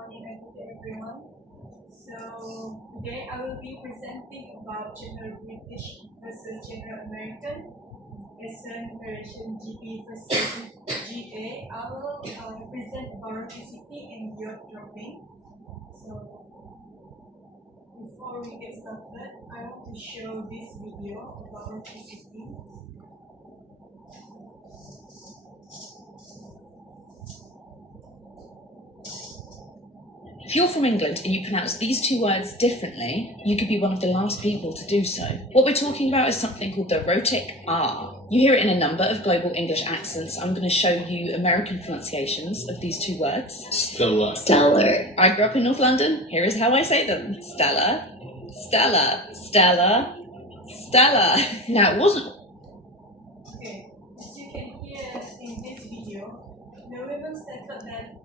morning and good day everyone. So today I will be presenting about General British versus General American, SN version GB versus GA. I will present baroticity and yacht dropping. So before we get started, I want to show this video about baroticity. If you're from England and you pronounce these two words differently, you could be one of the last people to do so. What we're talking about is something called the rhotic R. You hear it in a number of global English accents. I'm going to show you American pronunciations of these two words. Stellar. Stellar. I grew up in North London. Here is how I say them. Stella, Stella, Stella, Stella. Now, it wasn't... Okay, as you can hear in this video, the women stated that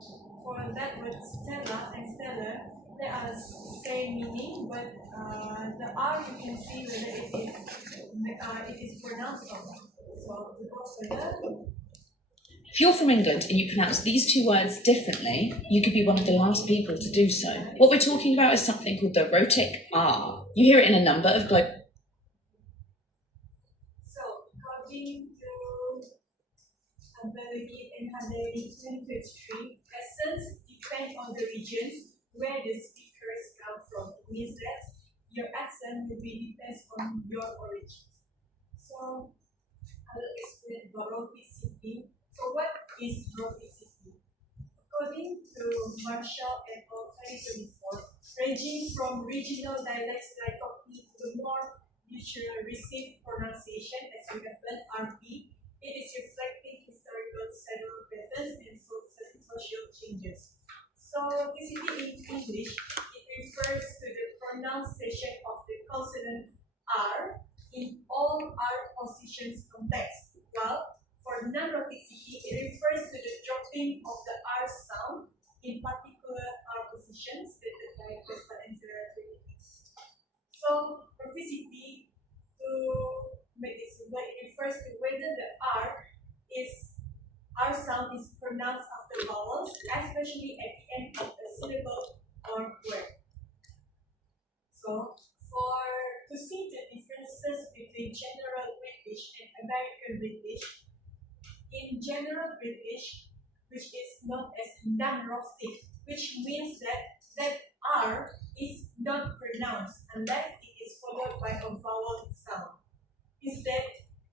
for that word Stella and Stellar, they are the same meaning, but the R you can see whether it is pronounced or not. So to go further. If you're from England and you pronounce these two words differently, you could be one of the last people to do so. What we're talking about is something called the rhotic R. You hear it in a number of global... So according to Ability and Handling 2023, accents depend on the regions where the speakers come from. It means that your accent will be depends on your origin. So I will explain baroticity. So what is baroticity? According to Marshall et al. 2024, ranging from regional dialects like Cockney to the more usual received pronunciation, as we have learned, RP, it is reflecting historical settled patterns and social changes. So, baroticity in English, it refers to the pronunciation of the consonant R in all R positions context, while for non-rhoticity, it refers to the dropping of the R sound in particular R positions stated by Costa and Zari. So, rhoticity, to make it simple, it refers to whether the R sound is pronounced after vowels, especially at the end of a syllable or word. So, to see the differences between General British and American British, in General British, which is known as non-rhotic, which means that R is not pronounced unless it is followed by a vowel sound. Instead,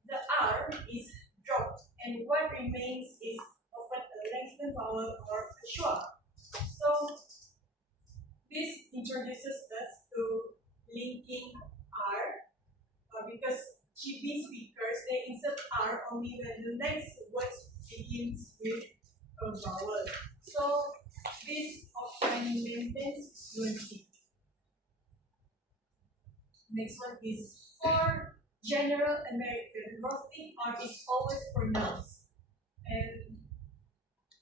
the R is dropped, and what remains is often a lengthened vowel or a schwa. So, this introduces us to linking R, because GB speakers, they insert R only when the next word begins with a vowel. So, this often maintains fluency. Next one is for General American, rhotic R is always pronounced, and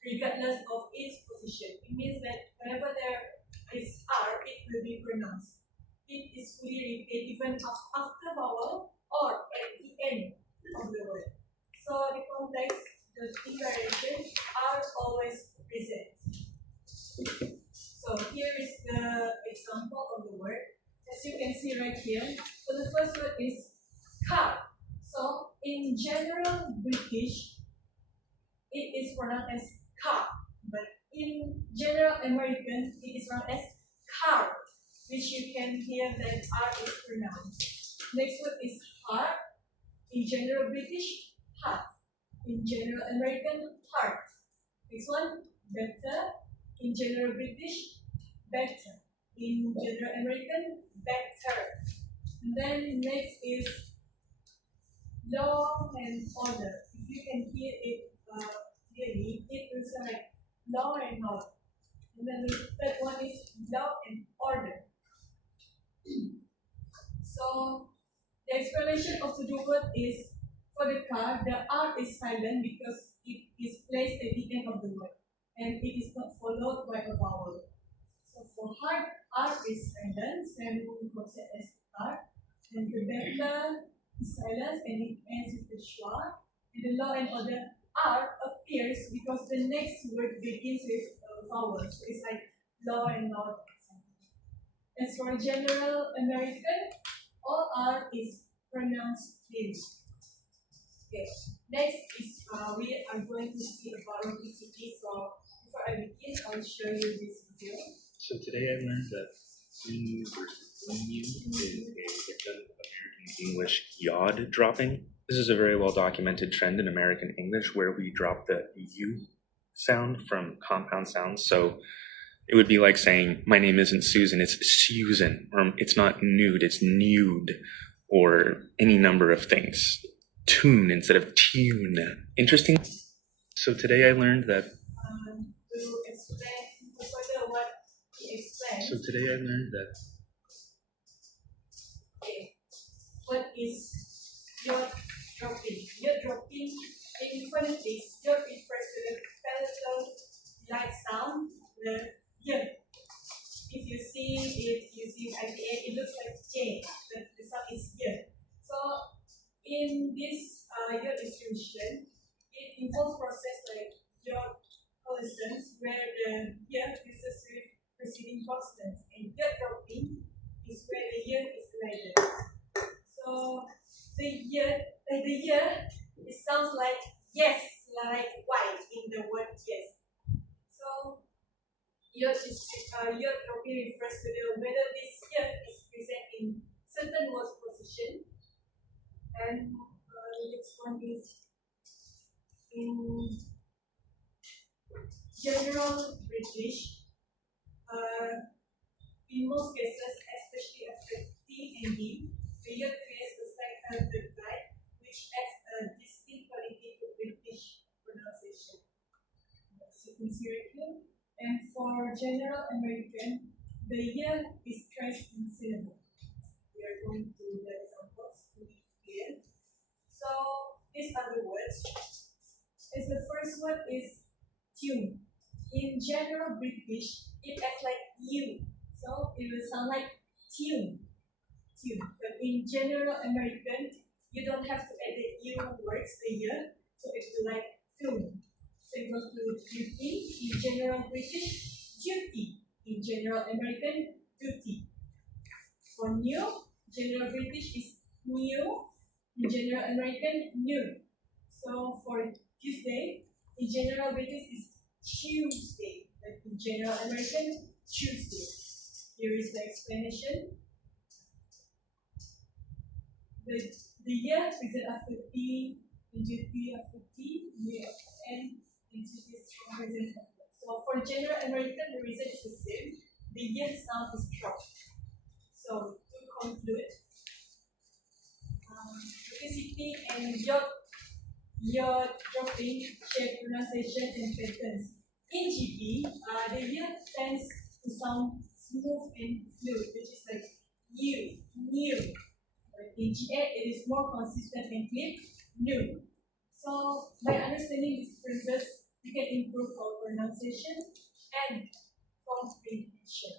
regardless of its position. It means that whenever there is R, it will be pronounced. It is fully repeated even after vowel or at the end of the word. So the context, the declaration are always present. So here is the example of the word. As you can see right here, so the first word is car. So in General British, it is pronounced as car, but in General American, it is pronounced as car, which you can hear that R is pronounced. Next word is heart. In General British, heart. In General American, heart. Next one, better. In General British, better. In General American, better. And then next is law and order. If you can hear it clearly, it will sound like law and order. And then the third one is law and order. So the explanation of the word is, for the car, the R is silent because it is placed at the end of the word, and it is not followed by a vowel. So for heart, R is silent, and we concept as R. And the better is silent, and it ends with the schwa. And the law and order, R appears because the next word begins with a vowel. So it's like law and order. As for general American, all R is pronounced clearly. Okay. Next is we are going to see about rhoticity. So before I begin, I'll show you this video. So today I learned that new versus new is a victim of American English yod dropping. This is a very well documented trend in American English where we drop the U sound from compound sounds. So it would be like saying, my name isn't Susan, it's Susan, or it's not nude, it's nude, or any number of things. Tune instead of tune. Interesting. So today I learned that. To explain further what he explained. So today I learned that. Okay. What is your dropping? Your dropping in phonetics, your refers to the palatal light sound, the y. If you see it using IPA, it looks like J. The sound is y. So in this your distribution, it involves process like your consonants where the y uses with preceding consonants, and your dropping is where the y is divided. So the y it sounds like yes, like white in the word yes. So your dropping refers to the whether this y is present in certain words position, and the next one is in general British. In most cases, especially after T and D, the y creates a second guide which adds a distinct quality to British pronunciation. As you can see right here. And for general American, the y is stressed in syllable. We are going to the examples to be clear. So these are the words. As the first one is tune. In general British, it acts like U. So it will sound like tune. But in general American, you don't have to add the U words, the y. So it will like tune. So it goes to duty. In general British, duty. In general American, duty. For new, general British is new. In general American, new. So for Tuesday, in general British is Tuesday. But in general American, Tuesday. Here is the explanation. The year present after T, into T after T, year after N, into this present after. So for general American, the reason is the same. The year sound is dropped. So to conclude, rhoticity and your dropping shape pronunciation and patterns. In GB, the year tends to sound smooth and fluid, which is like new. But in GA, it is more consistent and clear, new. So by understanding these differences, we can improve our pronunciation and comprehension.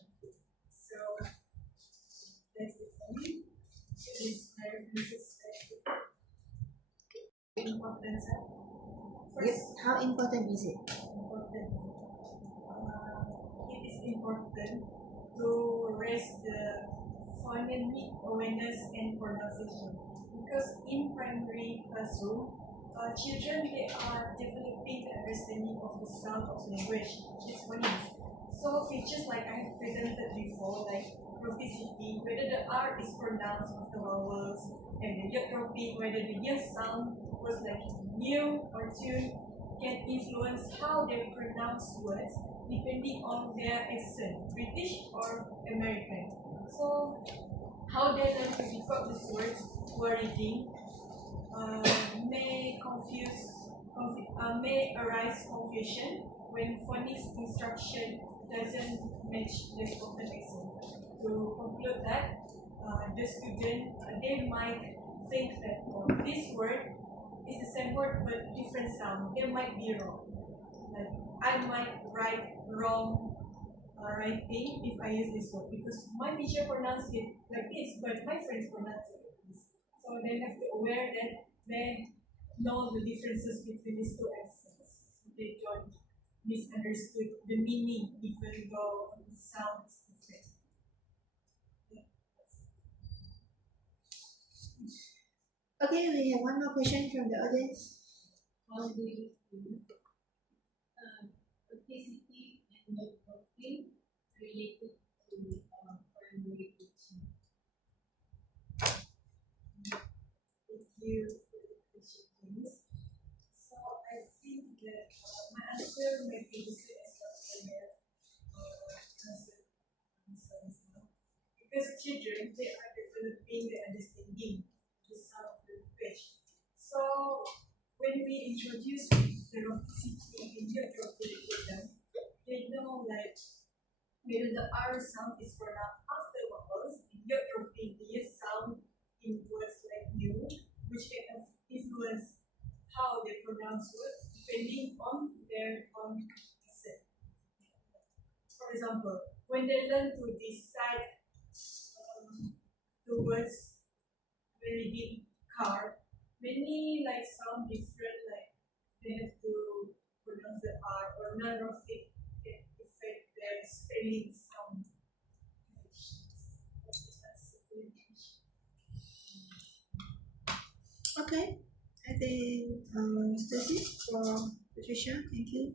So that's it for me. It is my references. Important. First, how important is it? Important. It is important to raise the phonemic awareness and pronunciation, because in primary classroom, children they are developing the understanding of the sound of language, which is phonics. So features like I have presented before, like rhoticity, whether the R is pronounced with the vowels, and the y dropping, whether the y sound was like new or tune, can influence how they pronounce words depending on their accent, British or American. So how they learn to decode these words while reading may arise confusion when phonics instruction doesn't match the spoken accent. To conclude that, the student they might think that this word is the same word but different sound. They might be wrong. Like I might write wrong writing if I use this word, because my teacher pronounced it like this, but my friends pronounce it like this. So they have to aware that they know the differences between these two accents. They don't misunderstood the meaning even though the sound is different. Yeah, Okay, we have one more question from the audience. How do you do authenticity and networking related to primary teaching? Thank you for the question, please. So I think that my answer might be the same as what I answered now. Because children, they are developing their understanding the sound of the language. So when we introduce the authenticity in your property to them, they know like whether the R sound is pronounced after vowels, in your property, the sound in words like new, which can influence how they pronounce words depending on their own accent. For example, when they learn to decide the words when they did car, many like sound different, like they have to pronounce the R or none of it can affect their spelling sound. Okay, I think that's it for Beatrsya. Thank you.